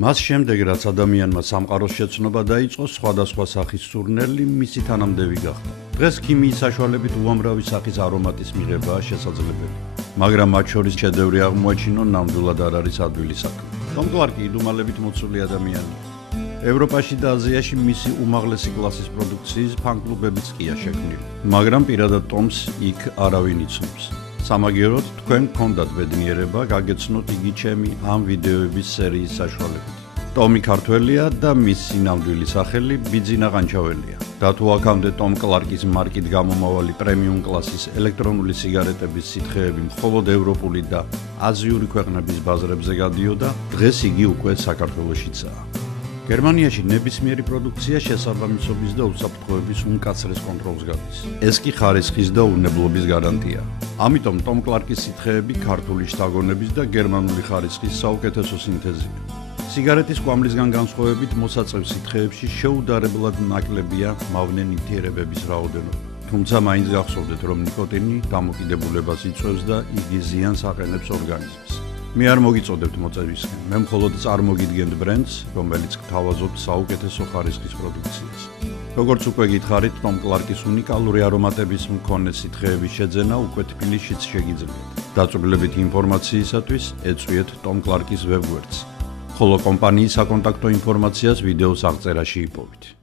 მას შემდეგ, რაც ადამიანმა სამყაროს შეცნობა დაიწყო, სხვადასხვა სახის სურნელი მისი თანამდევი გახდა. დღეს ქიმიის საშუალებით უამრავი სახის არომატის მიღებაა შესაძლებელი. მაგრამ მათ შორის შედევრი აღმოაჩინონ ნამდვილად არ არის ადვილი საქმე. ტომ კლარკი იდუმალებით მოცული ადამიანია. ევროპაში და აზიაში მისი უმაღლესი კლასის პროდუქციის ფან-კლუბებიც ყია შექმნილი. მაგრამ პირადად ტომს იქ არავინ იცნობს. სამაგიეროდ თქვენ გქონდათ ბედნიერება გაგეცნოთ იგი ჩემი ამ ვიდეოების სერიის საშუალებით. ტომი ქართველია და მისი ნამდვილი სახელი ბიძინა ყანჩაველია. და თუ აქამდე ტომ კლარკის მარკით გამომავალი პრემიუმ კლასის ელექტრონული სიგარეტების სითხეები მხოლოდ ევროპული და აზიური ქვეყნების ბაზრებზე გადიოდა, დღეს იგი უკვე საქართველოშიცაა. გერმანიაში ნებისმიერი პროდუქცია შესაბამისობის და უსაფრთხოების უმკაცრეს კონტროლს გადის. ეს კი ხარისხის და უნებლობის გარანტია. ამიტომ ტომ კლარკის სითხეები ქართული შთაგონების და გერმანული ხარისხის საუკეთესო სინთეზია. სიგარეტის კვამლისგან განსხვავებით მოსაწევ სითხეებში შეუდარებლად ნაკლებია მავნე ნივთიერებების რაოდენობა. თუმცა მაინც გახსოვდეთ, რომ ნიკოტინი დამოკიდებულებას იწვევს და იგი ზიანს აყენებს ორგანიზმს. მე არ მოგიწოდებთ მოწევისკენ, მე მხოლოდ წარმოგიდგენთ ბრენდს, რომელიც გთავაზობთ საუკეთესო ხარისხის პროდუქციას. როგორც უკვე გითხარით, ტომ კლარკის უნიკალური არომატების მქონე სითხეების შეძენა უკვე თბილისშიც შეგიძლიათ. დაწვრილებითი ინფორმაციისათვის ეწვიეთ ტომ კლარკის ვებგვერდს, ხოლო კომპანიის საკონტაქტო ინფორმაციას ვიდეოს აღწერაში იპოვით.